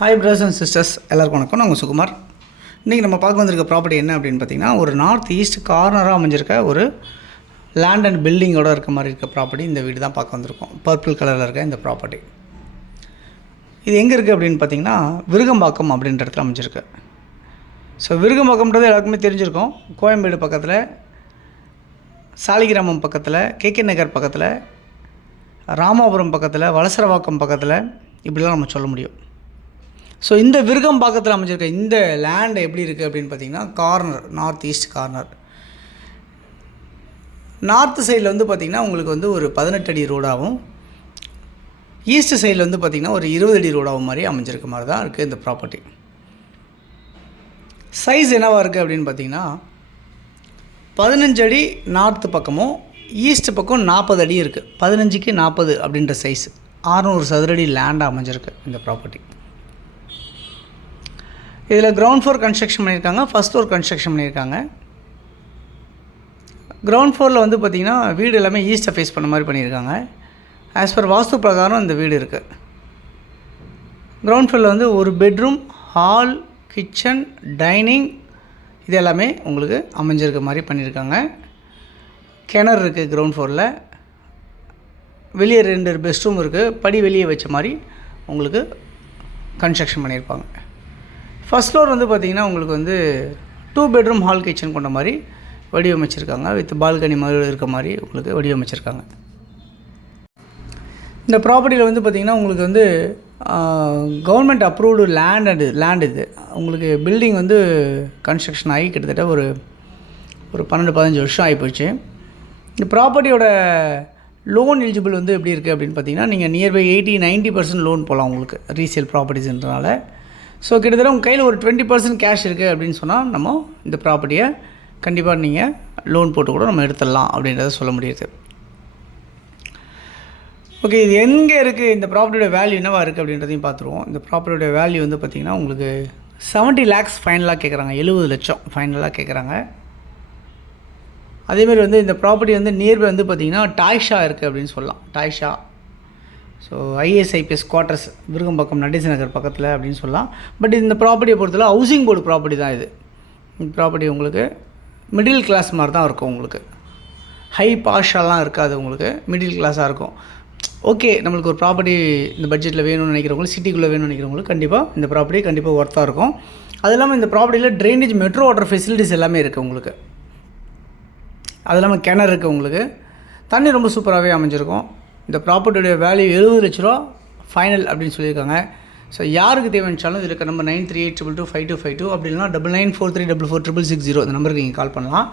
Hi brothers and sisters, எல்லாருக்கும் வணக்கம். நான் சுகுமார். இன்றைக்கி நம்ம பார்க்க வந்திருக்க ப்ராப்பர்ட்டி என்ன அப்படின்னு பார்த்தீங்கன்னா, ஒரு நார்த் ஈஸ்ட் கார்னராக அமைஞ்சிருக்க ஒரு லேண்ட் அண்ட் பில்டிங்கோடு இருக்க மாதிரி இருக்க ப்ராப்பர்ட்டி. இந்த வீடு தான் பார்க்க வந்திருக்கோம். பர்பிள் கலரில் இருக்க இந்த ப்ராப்பர்ட்டி இது எங்கே இருக்குது அப்படின்னு பார்த்தீங்கன்னா, விருகம்பாக்கம் அப்படின்ற இடத்துல அமைஞ்சிருக்கு. ஸோ விருகம்பாக்கம்ன்றது எல்லாருக்குமே தெரிஞ்சிருக்கும். கோயம்பேடு பக்கத்தில், சாலிகிராமம் பக்கத்தில், கேகே நகர் பக்கத்தில், ராமாபுரம் பக்கத்தில், வலசரவாக்கம் பக்கத்தில், இப்படிலாம் நம்ம சொல்ல முடியும். ஸோ இந்த விருகம்பாக்கத்தில் அமைஞ்சிருக்க இந்த லேண்ட் எப்படி இருக்குது அப்படின்னு பார்த்தீங்கன்னா, corner, north east corner. North சைடில் வந்து பார்த்திங்கன்னா உங்களுக்கு வந்து ஒரு 18 அடி ரோடாகவும், ஈஸ்ட் சைடில் வந்து பார்த்திங்கன்னா ஒரு 20 அடி ரோடாகவும் மாதிரி அமைஞ்சிருக்க மாதிரி தான் இருக்குது இந்த ப்ராப்பர்ட்டி. சைஸ் என்னவாக இருக்குது அப்படின்னு பார்த்திங்கன்னா, 15 அடி நார்த்து பக்கமும் ஈஸ்ட் பக்கம் 40 அடி இருக்குது. 15க்கு 40 அப்படின்ற சைஸ், 600 சதுரடி லேண்டாக அமைஞ்சிருக்கு இந்த ப்ராப்பர்ட்டி. இதில் கிரவுண்ட் ஃப்ளோர் கன்ஸ்ட்ரக்ஷன் பண்ணியிருக்காங்க, ஃபஸ்ட் ஃப்ளோர் கன்ஸ்ட்ரக்ஷன் பண்ணியிருக்காங்க. கிரவுண்ட் ஃப்ளோரில் வந்து பார்த்திங்கன்னா வீடு எல்லாமே ஈஸ்ட்டை ஃபேஸ் பண்ண மாதிரி பண்ணியிருக்காங்க. ஆஸ் பர் வாஸ்து பிரகாரம் இந்த வீடு இருக்குது. கிரவுண்ட் ஃப்ளோரில் வந்து ஒரு பெட்ரூம், ஹால், கிச்சன், டைனிங் இது எல்லாமே உங்களுக்கு அமைஞ்சிருக்க மாதிரி பண்ணியிருக்காங்க. கிணறு இருக்குது கிரவுண்ட் ஃப்ளோரில். வெளியே 2 பெஸ்ட் ரூம் இருக்குது. படி வெளியே வச்ச மாதிரி உங்களுக்கு கன்ஸ்ட்ரக்ஷன் பண்ணியிருப்பாங்க. ஃபஸ்ட் ஃப்ளோர் வந்து பார்த்திங்கன்னா உங்களுக்கு வந்து 2 பெட்ரூம் ஹால் கிச்சன் கொண்ட மாதிரி வடிவமைச்சிருக்காங்க. வித் பால்கனி மாதிரி இருக்க மாதிரி உங்களுக்கு வடிவமைச்சிருக்காங்க. இந்த ப்ராப்பர்ட்டியில் வந்து பார்த்திங்கன்னா உங்களுக்கு வந்து கவர்மெண்ட் அப்ரூவ்டு லேண்ட் இது. உங்களுக்கு பில்டிங் வந்து கன்ஸ்ட்ரக்ஷன் ஆகி கிட்டத்தட்ட ஒரு 12-15 வருஷம் ஆகிப்போச்சு. இந்த ப்ராப்பர்ட்டியோட லோன் எலிஜிபிள் வந்து எப்படி இருக்குது அப்படின்னு பார்த்தீங்கன்னா, நீங்கள் நியர்பை 80-90% லோன் போகலாம் உங்களுக்கு ரீசேல் ப்ராப்பர்ட்டிஸ்ன்றனால. ஸோ கிட்டத்தட்ட உங்கள் கையில் ஒரு 20% கேஷ் இருக்குது அப்படின்னு சொன்னால், நம்ம இந்த ப்ராப்பர்ட்டியை கண்டிப்பாக நீங்கள் லோன் போட்டு கூட நம்ம எடுத்துடலாம் அப்படின்றத சொல்ல முடியுது. ஓகே, இது எங்கே இருக்குது, இந்த ப்ராப்பர்ட்டியோட வேல்யூ என்னவாக இருக்குது அப்படின்றதையும் பார்த்துருவோம். இந்த ப்ராப்பர்ட்டியோட வேல்யூ வந்து பார்த்திங்கன்னா உங்களுக்கு 70 lakhs ஃபைனலாக கேட்குறாங்க. 70 லட்சம் ஃபைனலாக கேட்குறாங்க. அதேமாதிரி வந்து இந்த ப்ராப்பர்ட்டி வந்து நியர்பை வந்து பார்த்திங்கன்னா டாய்ஷா இருக்குது அப்படின்னு சொல்லலாம். டாய்ஷா, so IAS/IPS quarters Virugambakkam Natesa நகர் பக்கத்தில் அப்படின்னு சொல்லலாம். பட் இந்த ப்ராப்பர்ட்டியை பொறுத்தவரை ஹவுசிங் போர்டு ப்ராப்பர்ட்டி தான் இது. இந்த ப்ராப்பர்ட்டி உங்களுக்கு மிடில் கிளாஸ் மாதிரி தான் இருக்கும். உங்களுக்கு ஹை பாஷாலாம் இருக்காது, உங்களுக்கு மிடில் கிளாஸாக இருக்கும். ஓகே, நம்மளுக்கு ஒரு ப்ராப்பர்ட்டி இந்த பட்ஜெட்டில் வேணும்னு நினைக்கிறவங்களுக்கு, சிட்டிக்குள்ளே வேணும்னு நினைக்கிறவங்களுக்கு கண்டிப்பாக இந்த ப்ராப்பர்ட்டி கண்டிப்பாக ஒர்த்தாக இருக்கும். அது இல்லாமல் இந்த ப்ராப்பர்ட்டியில் ட்ரைனேஜ், மெட்ரோ வாட்டர் ஃபெசிலிட்டிஸ் எல்லாமே இருக்குது உங்களுக்கு. அது இல்லாமல் கிணறு இருக்குது உங்களுக்கு. தண்ணி ரொம்ப சூப்பராகவே அமைஞ்சிருக்கும். இந்த ப்ராப்பர்ட்டியோடைய வேல்யூ 70 லட்ச ரூபா ஃபைனல் அப்படின்னு சொல்லியிருக்காங்க. ஸோ யாருக்கு தேவைச்சாலும் இதில் இருக்க நம்பர் 9382225252 அப்படி இல்லைனா 9943444660 இந்த நம்பருக்கு நீங்கள் கால் பண்ணலாம்.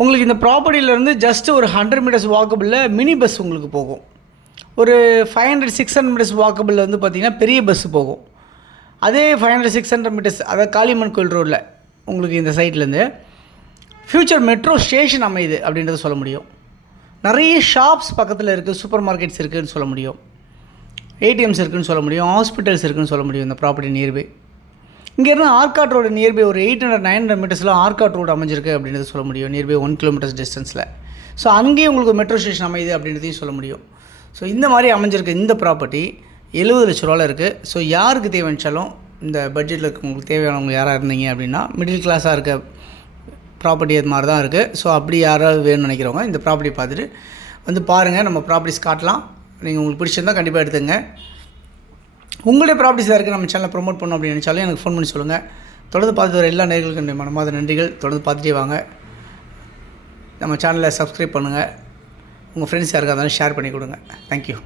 உங்களுக்கு இந்த ப்ராப்பர்ட்டியிலேருந்து ஜஸ்ட் ஒரு 100 மீட்டர்ஸ் வாக்கபிளில் மினி பஸ் உங்களுக்கு போகும். ஒரு 500-600 மீட்டர்ஸ் வாக்கபிளில் வந்து பார்த்திங்கன்னா பெரிய பஸ்ஸு போகும். அதே 500-600 மீட்டர்ஸ், அதாவது காளியம்மன் கோயில் ரோடில் உங்களுக்கு இந்த சைட்லேருந்து ஃப்யூச்சர் மெட்ரோ ஸ்டேஷன் அமையுது அப்படின்றத சொல்ல முடியும். நிறைய ஷாப்ஸ் பக்கத்தில் இருக்குது, சூப்பர் மார்க்கெட்ஸ் இருக்குதுன்னு சொல்ல முடியும், ATMs இருக்குதுன்னு சொல்ல முடியும், ஹாஸ்பிட்டல்ஸ் இருக்குதுன்னு சொல்ல முடியும். இந்த ப்ராப்பர்ட்டி நியர்பை இங்கேருந்து ஆர்காட் ரோடு நியர்பை ஒரு 800-900 மீட்டர்ஸில் ஆர்காட் ரோடு அமைஞ்சிருக்கு அப்படின்றத சொல்ல முடியும். நியர்பை 1 கிலோமீட்டர்ஸ் டிஸ்டன்ஸில். ஸோ அங்கேயும் உங்களுக்கு மெட்ரோ ஸ்டேஷன் அமையுது அப்படின்றதையும் சொல்ல முடியும். ஸோ இந்த மாதிரி அமைஞ்சிருக்கு இந்த ப்ராப்பர்ட்டி 70 லட்ச ரூபாவில் இருக்குது. ஸோ யாருக்கு தேவைச்சாலும் இந்த பட்ஜெட்டில் உங்களுக்கு தேவையானவங்க யாராக இருந்தீங்க அப்படின்னா, மிடில் கிளாஸாக இருக்க ப்ராப்பர்ட்டி அது மாதிரி தான் இருக்குது. ஸோ அப்படி யாராவது வேணும்னு நினைக்கிறவங்க இந்த ப்ராப்பர்ட்டி பார்த்துட்டு வந்து பாருங்கள். நம்ம ப்ராப்பர்ட்டிஸ் காட்டலாம். நீங்கள் உங்களுக்கு பிடிச்சிருந்தால் கண்டிப்பாக எடுத்துங்க. உங்களுடைய ப்ராப்பர்ட்டிஸ் இருக்குது நம்ம சேனலை ப்ரொமோட் பண்ணணும் அப்படின்னு நினச்சாலும் எனக்கு ஃபோன் பண்ணி சொல்லுங்கள். தொடர்ந்து பார்த்துட்டு வர எல்லா நேயர்களுக்கும் என்னுடைய மனமார்ந்த நன்றிகள். தொடர்ந்து பார்த்துட்டே வாங்க. நம்ம சேனலை சப்ஸ்கிரைப் பண்ணுங்கள். உங்கள் ஃப்ரெண்ட்ஸ் யாருக்காக இருந்தாலும் ஷேர் பண்ணி கொடுங்க. தேங்க்யூ.